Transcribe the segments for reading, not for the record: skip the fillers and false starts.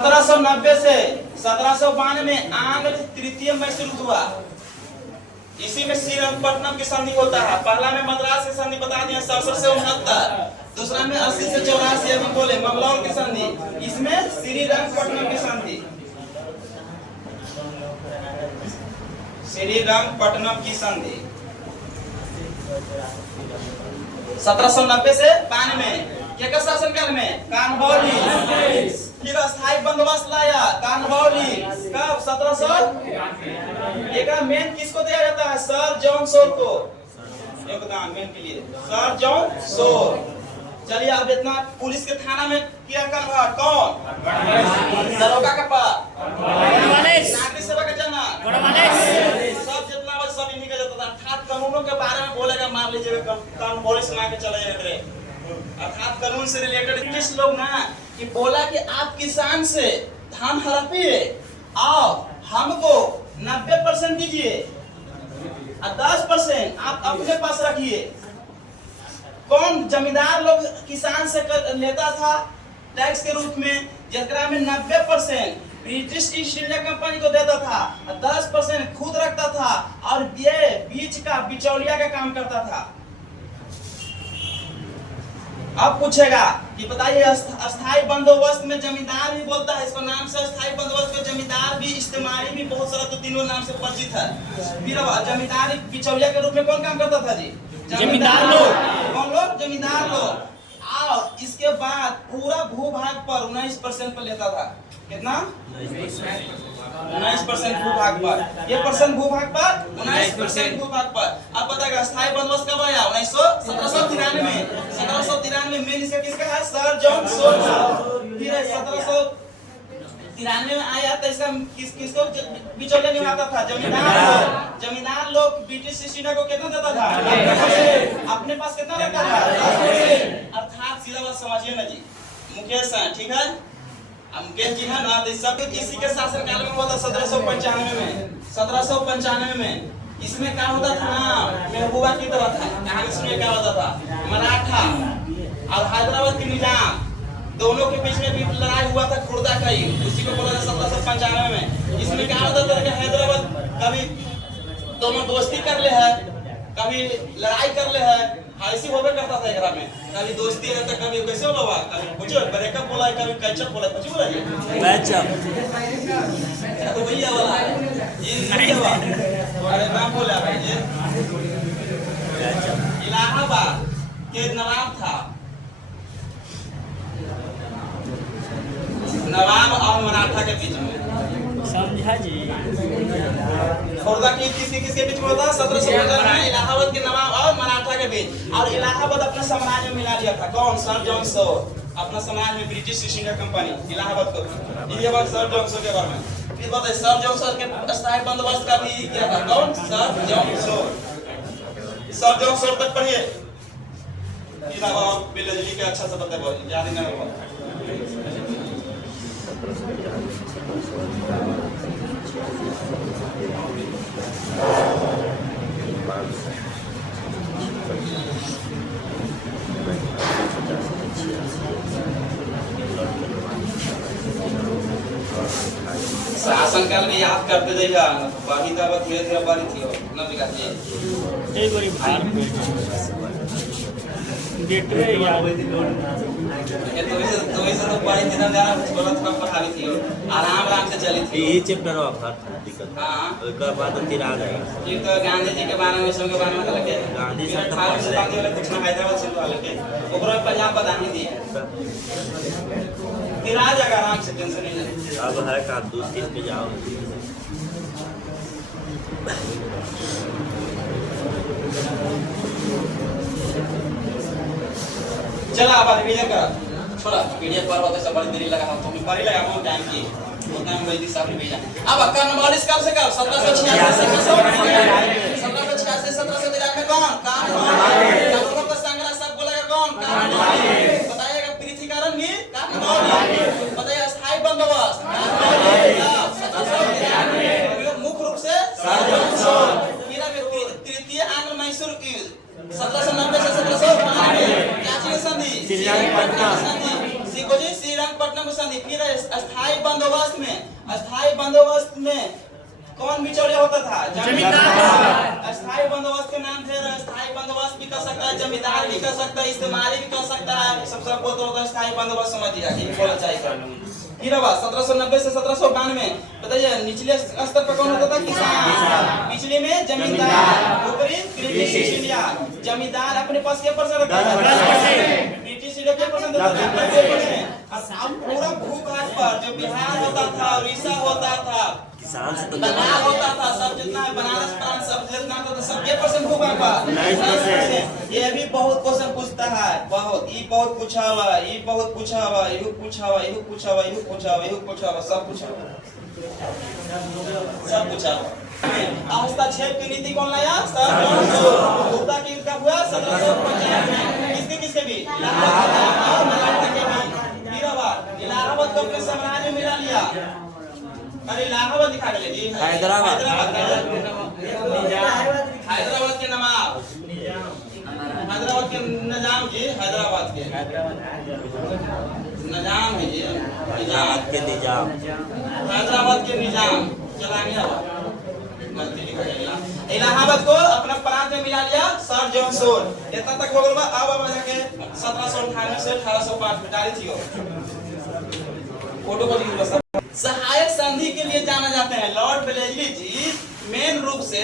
1790 से 1792 में आंग्ल तृतीय में शुरू हुआ। इसी में श्रीरंगपट्टनम की संधि होता है। पहला में मद्रास की संधि बता दिया 67 से 69, दूसरा में 80 से 84 अभी बोले मंगलौर की संधि, इसमें श्रीरंगपट्टनम की संधि, श्रीरंगपट्टनम की संधि 1790 से 92 क्या शासनकाल में कानभौली, फिर अस्थायी बंदोबस्त लाया कानभौली कब 1700। एक मेन किसको दिया जाता है? सर जॉन शोर को योगदान मेन के लिए सर जॉन शोर। चलिए अब इतना पुलिस के थाना में किया कन्वर्ट कौन? दरोगा का पद, नागरिक सेवा का जनक, सब जितना बस सब इन्हीं का जाता था। अर्थात कानूनों के बारे में बोलेगा, मान लीजिए कानून सुना के चले जाएंगे। अर्थात कानून से रिलेटेड किस लोग ना कि बोला कि आप किसान से धान हड़पिए और हमको 90% दीजिए और 10% आप अपने पास रखिए। कौन जमींदार लोग किसान से लेता था टैक्स के रूप में, जिसका में 90% ब्रिटिश ईस्ट इंडिया कंपनी को देता था और 10% खुद रखता था और ये बीच का बिचौलिया का काम करता था। अब पूछेगा कि बताइए अस्थाई बंदोबस्त में जमींदार भी बोलता है, इसको नाम से अस्थाई बंदोबस्त में जमींदार भी, इस्तेमाली भी, बहुत सारा तो तीनों नाम से परिचित है। फिर जमींदार बिचौलिया के रूप में कौन काम करता था जी? जमींदार लोग। कौन लोग? जमींदार लोग। और इसके बाद पूरा भूभाग पर 19% पर लेता था। कितना? 19% भूभाग पर। ये परसेंट भूभाग पर 19% भूभाग पर। अब बताएगा अस्थाई बंदोबस्त कब आया? 1793 में। 1793 में मेन इसका किसका है? Sir John Shore. फिर 1793 में आया तो इसका किसको बिचौलिया निभाता था? जमींदार लोग। जमींदार लोग ब्रिटिश ईस्ट इंडिया को कितना देता था? अपने पास कितना रखता था? अर्थात सीधा बात समझिए ना जी, मुकेश है, ठीक है? मुकेश जी है ना, तो सब इसी के शासनकाल में हुआ था 1795 में। 1795 में इसमें क्या होता था ना, महबूबा की तरह था। कहानी सुनिए क्या होता था। मराठा और हैदराबाद के निजाम दोनों के बीच में भी लड़ाई हुआ था, खुर्दा का ही, उसी को बोला था 1795 में। इसमें क्या होता था कि हैदराबाद कभी दोनों दोस्ती कर ले है, कभी लड़ाई कर ले है, ऐसी होबे करता था एकरा में। कभी दोस्ती है तो कभी कैसे बोला, कभी कुछ ब्रेकअप बोला है, कभी कैचअप बोला है, कुछ बोला है कैचअप तो भैया वाला ये नहीं हुआ। अरे नाम बोला भाई ये इलाहाबाद के नवाब था, नवाब और मराठा के बीच में, समझा जी। खुर्दा की किसके बीच में होता? 1750 में इलाहाबाद के नवाब और मराठा के बीच। और इलाहाबाद अपने समाज में मिला लिया था। कौन? Sir John Shore. अपना समाज में British east India company Allahabad को, ये बात सर जॉन शोर के बारे में। फिर बताइए सर जॉन शोर के अस्थायी बंदोबस्त का भी किया था। कौन? Sir John Shore. Sir John Shore तक पढ़िए, बिल्ली के अच्छा से बताए, याद ही नहीं होगा। शासनकाल में याद करते जाइएगा, बाकी दावत धीरे धीरे बारी थी ना विकास जी। एक बारी भार डेट में याद तो वैसे तो बड़ी दिन जाना गलत कम पढ़ाई थी, आराम से चली थी। ये चैप्टर हुआ था दिक्कत। हां उसके बाद तीन आ गए। फिर तो गांधी जी के बारे में, सब के बारे में लगे गांधी जी 18 शताब्दी वाले कुछ ना हैदराबाद से वाले के ओकरो पंजाब बदानी दी। फिर आ जाएगा आराम से, टेंशन नहीं ले। अब है का दूसरी पे जाओ। चला अब रिवीजन कर छोड़ा, पीडीएफ पर होते सब बड़ी देरी लगा हम तो परी लगा हम टाइम की उतना में वही सब रिवीजन। अब अक्का नंबर कब से कब? 1786 से 1786 1793 कौन? कानूनों का संग्रह सब बोलेगा कौन? कानून। बताइएगा पृथ्वीकरण भी कानून। बताइए अस्थाई बंदोबस्त मुख्य रूप से तृतीय आंग्ल मैसूर युद्ध 1790 से 1792 क्या चीज संधि? श्रीरंगपट्टनम संधि। फिर अस्थाई बंदोबस्त में, अस्थाई बंदोबस्त में कौन बिचौलिया होता था? जमींदार। अस्थाई बंदोबस्त के नाम थे, अस्थाई बंदोबस्त भी कर सकता है, जमींदार भी कर सकता है, इस्तेमाली भी कर सकता है, सबको तो अस्थाई बंदोबस्त समझ लिया कि बोला चाहिए। फिर 1790 से 1792 बताइए निचले स्तर पर कौन होता था? किसान। निचले में जमींदार, ऊपरी ब्रिटिश। जमींदार अपने पास क्या परसेंट रखता था? 10%। ब्रिटिश इंडिया क्या परसेंट देता था? 90%। अब पूरा भूभाग पर जो बिहार होता था, उड़ीसा होता था, किसान से तो बंगाल होता था, सब जितना बनारस प्रांत सब जितना था सब ये परसेंट भूभाग पर 9%। ये भी बहुत क्वेश्चन पूछता है, बहुत ये बहुत पूछा हुआ, ये बहुत पूछा हुआ, ये पूछा हुआ, ये पूछा हुआ, ये पूछा हुआ, ये पूछा हुआ, सब पूछा हुआ, सब पूछा हुआ। हस्तक्षेप की नीति कौन लाया? Sir John soul. गुप्ता की युद्ध कब हुआ? 1750 में। किसके किसके भी? मराठा के भी। इलाहाबाद को अपने साम्राज्य में मिला लिया। अरे इलाहाबाद दिखा दे जी। हैदराबाद के नवाब, हैदराबाद के निजाम जी, हैदराबाद के निजाम है जी, हैदराबाद के निजाम, हैदराबाद के निजाम चलाने इलाहाबाद को अपना प्रांत में मिला लिया सर जॉन सोल। इतना तक हो गया। अब जाके 1798 से 1805 में डाली थी फोटो को। सहायक संधि के लिए जाने जाते हैं लॉर्ड वेलेस्ली जी, मेन रूप से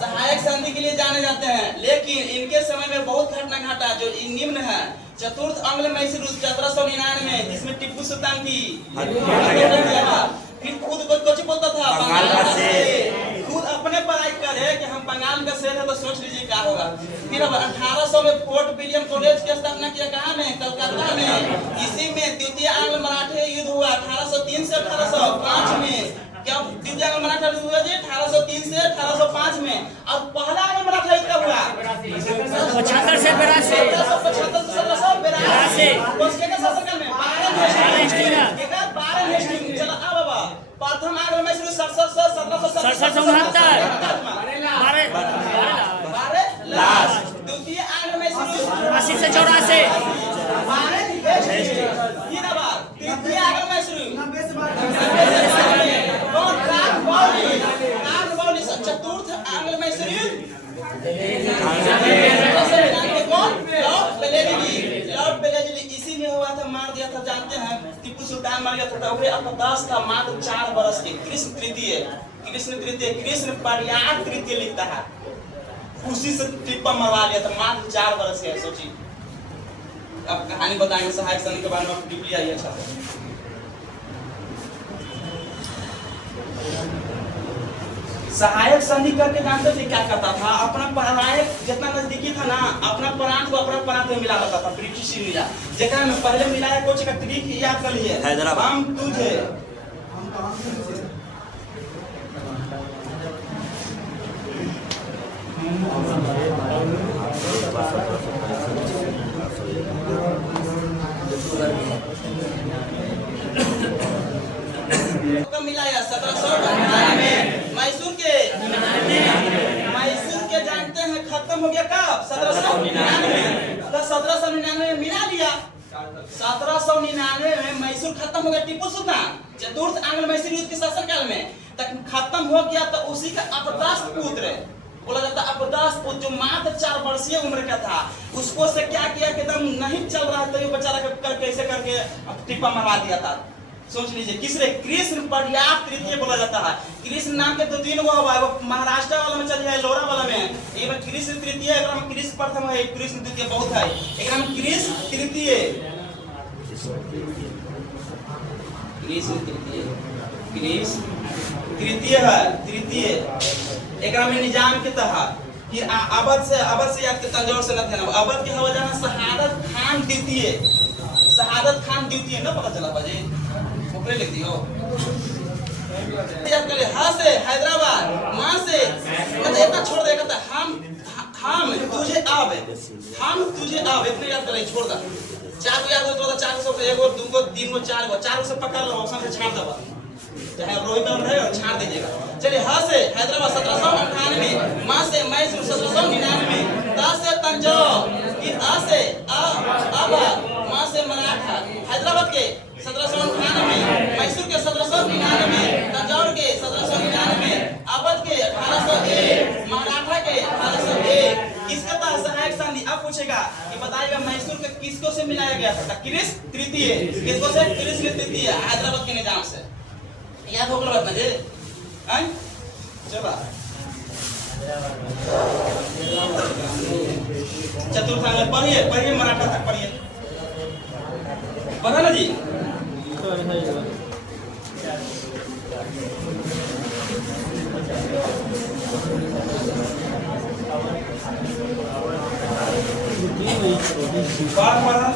सहायक संधि के लिए जाने जाते हैं, लेकिन इनके समय में बहुत घटना घटा जो निम्न है। चतुर्थ आंग्ल मैसूर 1799 जिसमें टिप्पू सुल्तान की फिर खुद को कुछ बोलता था बंगाल का शेर, खुद अपने पढ़ाई करे कि हम बंगाल का शेर है, तो सोच लीजिए क्या होगा। फिर अब 1800 में फोर्ट विलियम कॉलेज की स्थापना किया, कहाँ में? कलकत्ता में। इसी में द्वितीय आंग्ल मराठा युद्ध हुआ 1803 से 1805 में। क्या द्वितीय आंग्ल मराठा युद्ध हुआ जी? 1803 से 1805 में। अब पहला आंग्ल मराठा युद्ध कब हुआ? 75 से 82। 1775 से 1782। उसके के शासनकाल में बारह हेस्टिंग चला। अब बाबा प्रथम आंग्ल मैसूर 1769 लास्ट। द्वितीय आंग्ल मैसूर 80 से 84। तृतीय आंग्ल मैसूर चतुर्थ आंग्ल मैसूर लॉर्ड वेलेस्ली। इसी में हुआ था, मार दिया था, जानते हैं टीपू सुल्तान मार दिया था। अपदास था मात्र 4 वर्ष के। कृष्ण तृतीय कृष्ण पर्याग तृतीय लिखता है, उसी से टिप्पा मरवा लिया था, मात्र 4 वर्ष के। सोचिए। अब कहानी बताएंगे सहायक संधि के बारे में, टिप्पी आई अच्छा। सहायक संधि करके जानते थे क्या करता था? अपना परायक जितना नजदीकी था ना, अपना प्रांत को अपना प्रांत में मिला लेता था। ब्रिटिश इंडिया जेकरा में पहले मिलाया कुछ का तरीक याद कर लिए। हैदराबाद। हम तुझे मिलाया 1799 मैसूर के जानते हैं खत्म हो गया कब? 1799। तो 1799 में मिला लिया। 1799 में मैसूर खत्म हो गया। टीपू सुल्तान चतुर्थ आंग्ल मैसूर युद्ध के शासनकाल में तक खत्म हो गया। तो उसी का अपदास पुत्र बोला जाता है, अपदास पुत्र जो मात्र 4 वर्षीय उम्र का था, उसको से क्या किया कि एकदम नहीं चल रहा था, ये बेचारा कैसे करके टिप्पा मरवा दिया था। सोच लीजिए किसने? कृष्ण पर्याग तृतीय बोला जाता है। कृष्ण नाम के 2-3 वो हुआ है, वो महाराष्ट्र वाला में चल है, लोरा वाला में। एक में कृष्ण तृतीय, एक में कृष्ण प्रथम है, कृष्ण द्वितीय बहुत है, एक में कृष्ण तृतीय, कृष्ण तृतीय है, तृतीय। एक में निजाम के तहत। फिर अवध से याद के तंजौर से न थे ना, अवध के हवा जाना शहादत खान द्वितीय, शहादत खान द्वितीय ना पता चला बाजी ऊपर लिख दियो। याद कर ले। हाँ से हैदराबाद, माँ से मतलब इतना छोड़ देगा था। हम तुझे आवे, हम तुझे आवे इतने याद कर ले, छोड़ दा। 4 याद हो तो 400 पे 1 2 3 4 4 से पकड़ लो, उसमें छाड़ दबा, चाहे रोहित में रहे और छाड़ दीजिएगा। चलिए हाँ से हैदराबाद 1798, माँ से मैसूर 1799, ता से तंजौर, फिर आ से अब माँ से मराठा। हैदराबाद के 1798, मैसूर के 1700 तृतीय किसको से कृष्ण तृतीय हैदराबाद के निजाम से याद हो गया ना जी हैं चलो चतुर्थांश पढ़िए पढ़िए मराठा तक पढ़िए पढ़ा ना जी बात पढ़ा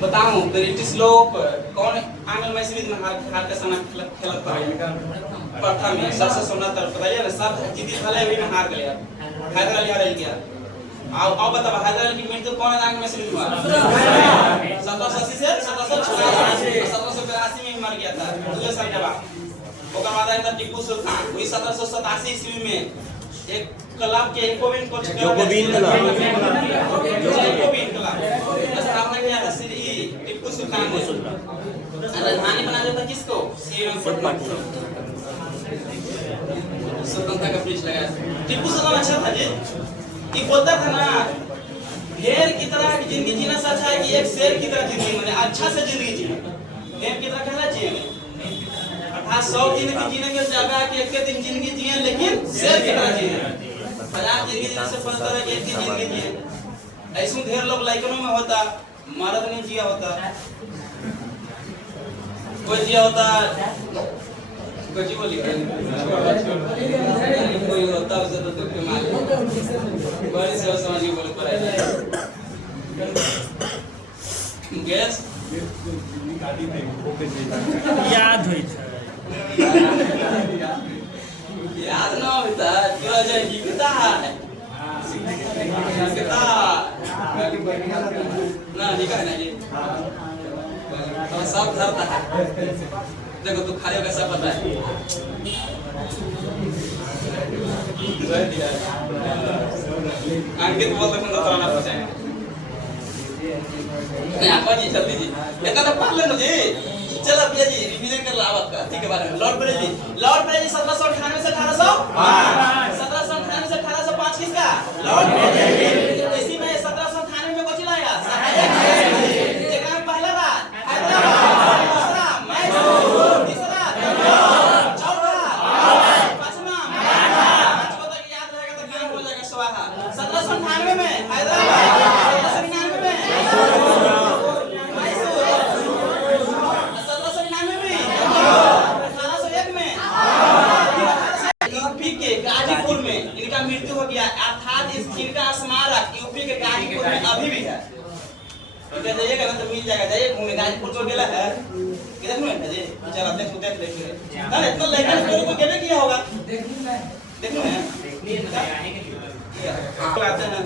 बताऊं ब्रिटिश लोग कौन आंग्ल में सीमित में हार का सामना खेलत प्रथम में सबसे सोना तरफ बताइए ना सब जीती भले भी में हार गया हैदर अली हार गया आओ बता हैदर अली की मृत्यु कौन आंग्ल में सीमित हुआ 1780 से 1782 में मर गया था दूसरे साल के बाद ओकर बाद आया था टीपू सुल्तान वही 1787 ईस्वी में एक क्लब के गोविंद को गोविंद क्लब स्थापना किया था श्री टीपू सुल्तान ने राजधानी बना दिया था किसको श्रीरंगपट्टनम स्वतंत्रता का ब्रिज लगाया टीपू सुल्तान अच्छा था जी ये बोलता था ना भेड़ की तरह जिंदगी जीना सच है कि एक शेर की तरह जिंदगी मैंने अच्छा से जिंदगी जीना भेड़ की तरह कहना जिएंगे अर्थात 100 दिन की जीने की जगह कि एक दिन जिंदगी जिए लेकिन शेर की तरह जिए 50 जिंदगी जीने से फर्क है कि एक दिन जिंदगी जिए ऐसे ढेर लोग लाइकनों में होता मर्द नहीं जिया होता कोई जिया होता कोई बोली कोई होता उसे तो दुख मार बड़ी सोच समझ के बोल पर गैस याद हुई याद ना होता क्यों जाए लिखता है लिखता ना लिखा है ना ये तो सब धरता है देखो तू खाली होगा सब पता है अंकित बोलते हैं तो ना पूछेंगे नहीं आपा जी जल्दी जी इतना तो पढ़ लेना जी चलो भैया जी रिवीजन कर ला आपका ठीक है बारे में लॉर्ड ब्रेज जी 1798 से 1800 1798 से 1805 किसका लॉर्ड ब्रेज इसी में 1798 में कौन लाया जेकरा में पहला बात हैदराबाद दूसरा मैसूर तीसरा चौथा पांचवा पांचवा तक याद रहेगा तो काम हो जाएगा स्वाहा 1798 में हैदराबाद 1799 में गाजीपुर में इनका मृत्यु हो गया अर्थात इनका स्मारक यूपी के गाजीपुर में अभी भी है तो जाइएगा ना तो मिल जाएगा जाइए घूमने गाजीपुर जो गेला है किधर में है जी चल अपने खुद देख ले ना इतना लेकर को गेले किया होगा देखो है आते हैं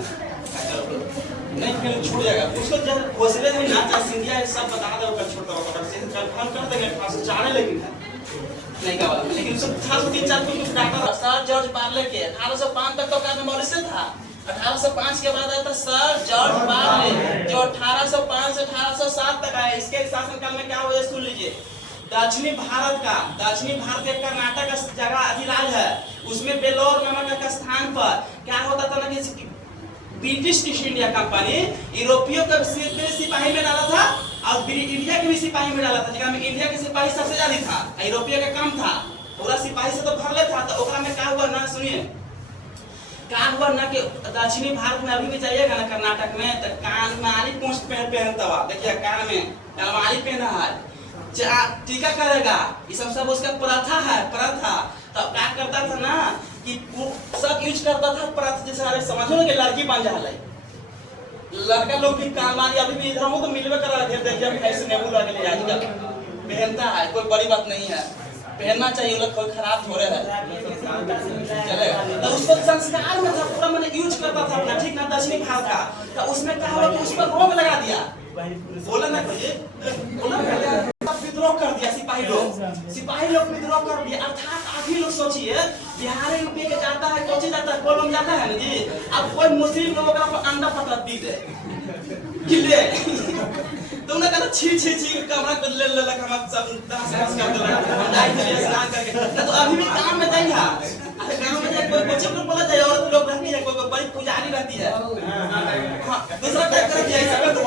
नहीं फिर छूट जाएगा उसको जब घोसले में ना चाहे सिंधिया सब बता दो कल छोटा होगा से कंफर्म कर देंगे पास चारे लेकिन नहीं का वाला लेकिन सब 304 कुछ डाटा सर जॉर्ज बार्ले के 1805 तक तो का मॉरिस था 1805 के बाद आया था सर जॉर्ज बार्ले जो 1805 से 1807 तक आया इसके शासनकाल में क्या हुआ सुन लीजिए दक्षिणी भारत के कर्नाटक का जगह अधिराज है उसमें बेलोर नामक का स्थान पर क्या होता था ना कि ब्रिटिश ईस्ट इंडिया कंपनी यूरोपियों का सिपाही में डाला था और इंडिया के भी सिपाही में डाला था जगह में इंडिया के सिपाही सबसे ज्यादा था यूरोपिया का कम था पूरा सिपाही से तो भरले था तो ओकरा में क्या हुआ ना सुनिए क्या हुआ ना कि दक्षिणी भारत में अभी भी जाइएगा ना कर्नाटक में तो कान में आली पूंछ पहनता हुआ देखिए कान में कलमारी पहना है टीका करेगा ये सब उसका प्रथा है प्रथा तो क्या करता था ना कि सब यूज करता था प्रथा जैसे अरे समझो कि लड़की बन जा रही लड़का लोग भी कानवाली अभी भी इधर तो मिलवे कर रहा है देखिए फैशनेबल लगे आजकल पहनता है कोई बड़ी बात नहीं है पहनना चाहिए, लोग कोई खराब थोड़े है, चलेगा। तो उसको संस्कार में था पूरा, मैंने यूज करता था अपना, ठीक ना, दक्षिणी भारत का। तो उसमें क्या हुआ कि उस पर रोक लगा दिया, बोला ना कोई, बोला विद्रोह कर दिया सिपाही लोग विद्रोह कर दिया। अर्थात आप ही लोग सोचिए, बिहार यूपी के जाता है, कोची जाता है, कोलम जाता है ना जी, अब कोई मुस्लिम लोगों का अंडा पकड़ दी दे किले तुमने कहा छी छी छी कमरा कर ले लगा, हम सब दास कर दे डाई के लिए स्नान करके। तो अभी भी काम में जाइए, अरे गांव में जाए कोई कुछ लोग बोला जाए, औरत लोग रहती है, कोई बड़ी पुजारी रहती है, हां दूसरा टाइप कर दिया ऐसा कर दो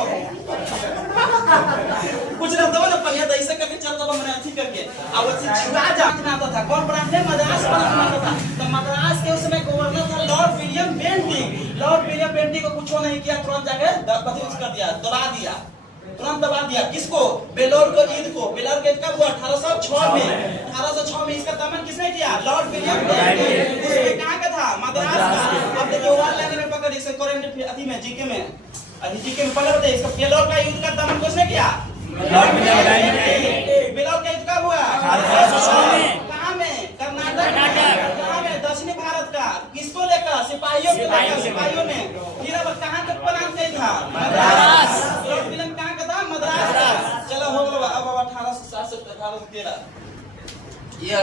कुछ ना दो ना पनिया तो ऐसे करके चल दो मैंने अच्छी करके। अब वो छुआ जाना आता था, कौन ब्रांड है, मद्रास बनाता था। तो मद्रास के उसमें गवर्नर था Lord William Bentinck. Lord William Bentinck को कुछ नहीं किया, तुरंत जाके पति कर दिया, दबा दिया, तुरंत दबा दिया। किसको? बेलोर को, ईद को। बेलोर के कब हुआ? 1806 में। 1806 में इसका दमन किसने किया? Lord William Bentinck. उसमें कहां का था? मद्रास का। अब देखिए वाल लाइन में पकड़, इसे करंट अथी में जीके में, अभी जीके में पकड़ दे। इसका बेलोर का युद्ध का दमन किसने किया? Lord William Bentinck. बेलोर का युद्ध कब हुआ? 1806 में। कहां में? कर्नाटक। कहां में? दक्षिणी भारत का। किसको लेकर? सिपाहियों को लेकर। सिपाहियों ने फिर अब कहां तक प्लान किया था? मद्रास। लॉर्ड विलियम कहां का था? मद्रास का। चलो हो गया अब 1807 से 1813 ये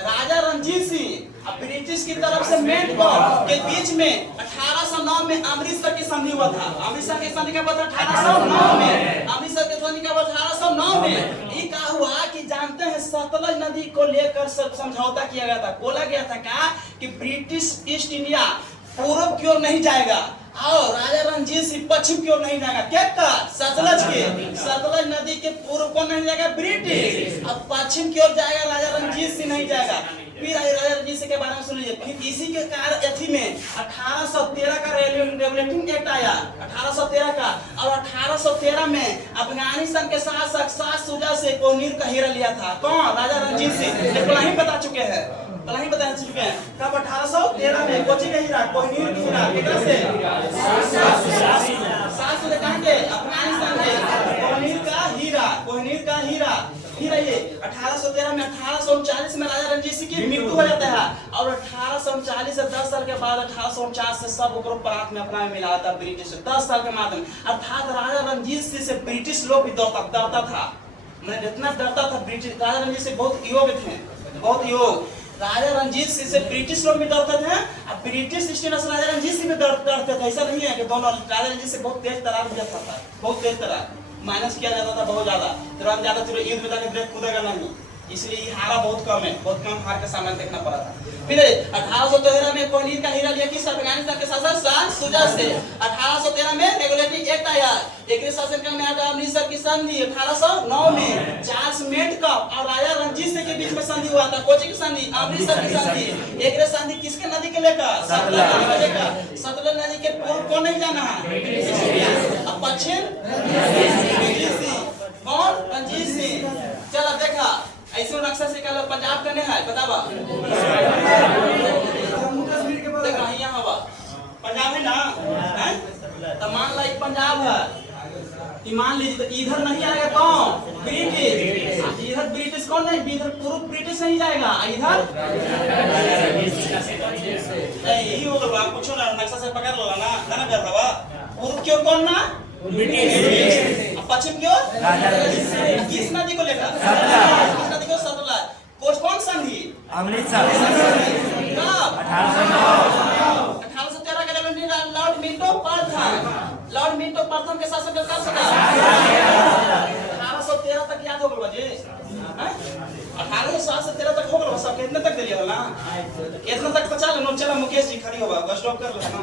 राजा रणजीत सिंह अब ब्रिटिश की तरफ से मेंटगॉट के बीच में 1809 में अमृतसर की संधि हुआ था। अमृतसर की संधि का पत्र 1809 में, अमृतसर की संधि का पत्र 1809 में। ये क्या हुआ कि जानते हैं, सतलज नदी को लेकर समझौता किया गया था। बोला गया था क्या कि ब्रिटिश ईस्ट इंडिया पूर्व की ओर नहीं जाएगा और राजा रणजीत सिंह पश्चिम की ओर नहीं जाएगा। क्या का? सतलज के, सतलज नदी के पूर्व को नहीं जाएगा ब्रिटिश, अब पश्चिम की ओर जाएगा राजा रणजीत सिंह नहीं जाएगा। फिर राजा रणजीत सिंह के बारे में सुन लीजिए। फिर इसी के कारण अथी में 1813 का रेगुलेटिंग एक्ट आया, 1813 का। और 1813 में अफगानिस्तान के साथ सुजा से कोहिनूर का हीरा लिया था। कौन? राजा रणजीत सिंह। ये पहले ही बता चुके हैं, पहले ही बता चुके हैं। कब? 1813 में। कोची का हीरा? कोहिनूर का हीरा। किधर से? सात से कहां के? अफगानिस्तान के। कोहिनूर का हीरा, कोहिनूर का हीरा। फिर ये 1813 में, 1839 में राजा रणजीत सिंह की मृत्यु हो जाता है। और 1839 से 10 साल के बाद 1849 से सब ओकरो प्रांत में अपना मिला था ब्रिटिश 10 साल के माध्यम। अर्थात राजा रणजीत सिंह से ब्रिटिश लोग भी डरता था। मैंने जितना डरता था ब्रिटिश, राजा रणजीत सिंह बहुत योग्य थे, बहुत योग्य। राजा रणजीत सिंह से ब्रिटिश लोग भी डरते थे, अब ब्रिटिश ईस्ट इंडिया से राजा रणजीत सिंह भी डरते थे। ऐसा नहीं है कि दोनों, राजा रणजीत सिंह बहुत तेज तरार दिया था, बहुत तेज तरार माइनस किया जाता था, बहुत ज्यादा। तुरंत ज्यादा फिर युद्ध में जाके ब्रेक कूदेगा नहीं, इसलिए ये हारा बहुत कम है, बहुत कम हार का सामना देखना पड़ा था। फिर 1813 में कोहिनूर का हीरा लिया किस? अफगानिस्तान के शासक सुजा से। 1813 में रेगुलेटिंग एक्ट आया, एक शासन काल में आया अमृतसर की संधि 1809 में। चार्ल्स मेंटकॉट और राजा रणजीत सिंह के बीच में संधि हुआ था। कोची की संधि? अमृतसर की संधि। एक संधि किसके नदी के लेकर? सतलज नदी को लेकर। सतलज नदी के पूर्व को नहीं जाना है, अब पश्चिम रणजीत सिंह। कौन? रणजीत सिंह। चलो देखा ऐसे नक्शा से कल पंजाब करने है, बतावा देखा यहाँ हवा पंजाब है ना, है तो मान ला पंजाब है, मान लीजिए तो इधर नहीं आएगा कौन? ब्रिटिश। इधर ब्रिटिश कौन नहीं? इधर पूर्व ब्रिटिश नहीं जाएगा, इधर यही होगा। पूछो ना, नक्शा से पकड़ लो ना, ना कर रहा पूर्व की ओर कौन ना? ब्रिटिश। पश्चिम की ओर किस नदी को लेकर? किस नदी को? सतलज। कौन संधि? अमृतसर। कब? 1813 के रेगुलेटिंग लॉर्ड मिंटो प्रथम, लॉर्ड मिंटो प्रथम के शासन का कब से? 1813 तक याद हो गया जी, 1807 से 13 तक हो गया। सब कितने तक दिया ना? इतना तक पचा लो। चलो मुकेश जी खड़ी होगा, स्टॉप कर लो ना।